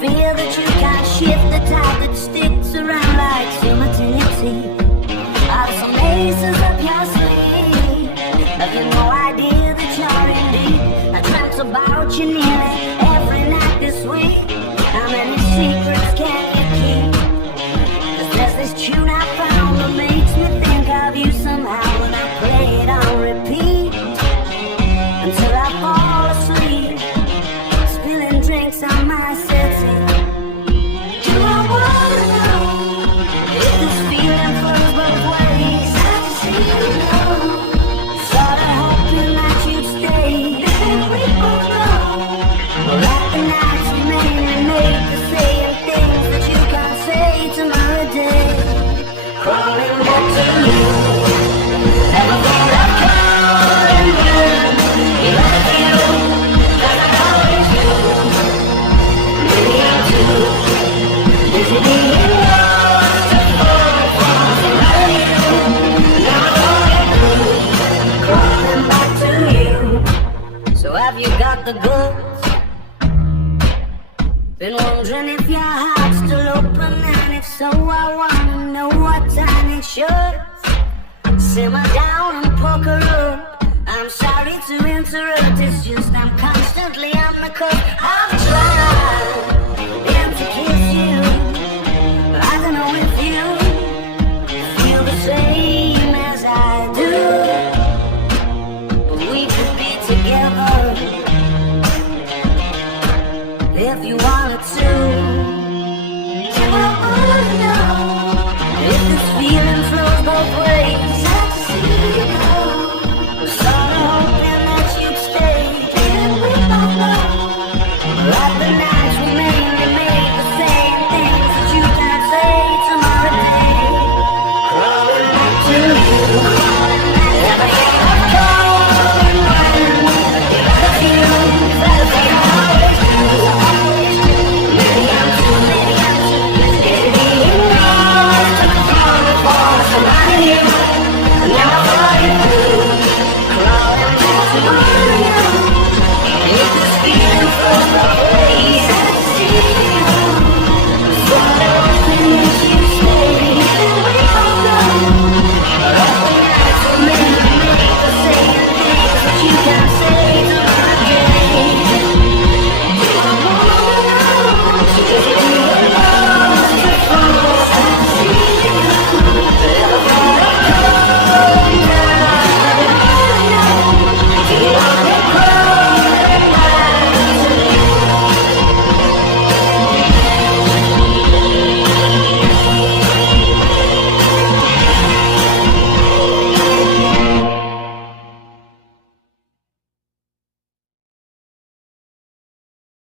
fear that you can't shift the tide that sticks around like simultaneity. Are some aces up your sleeve? Have you no idea that you're in deep? I dreamt about you nearly every night this week. How many secrets can you keep? 'Cause there's this tune I found that makes me think of you somehow, and I play it on repeat until I fall asleep, spilling drinks on my settee. Do I wanna know if this feeling flows both ways? Sad to see you go. Sorta hoping that you'd stay. Then we both know. Like the nights we mainly make the same things that you can't say tomorrow day. Crawling back to you. Never thought I'd come here. You like you, 'cause I know it's you. Maybe I'm too busy being lost to fall from somebody new. Never thought it through. Crawling back to you. So have you got the goods? Been wondering if your heart's still open, and if so, I wanna know what time it should. Simmer down and poker up. I'm sorry to interrupt, it's just I'm constantly on the cusp. I'm trying to kiss you. I don't know if you feel the same as I do. But we could be together if you wanted to. Do I wanna know if this feeling flows both ways?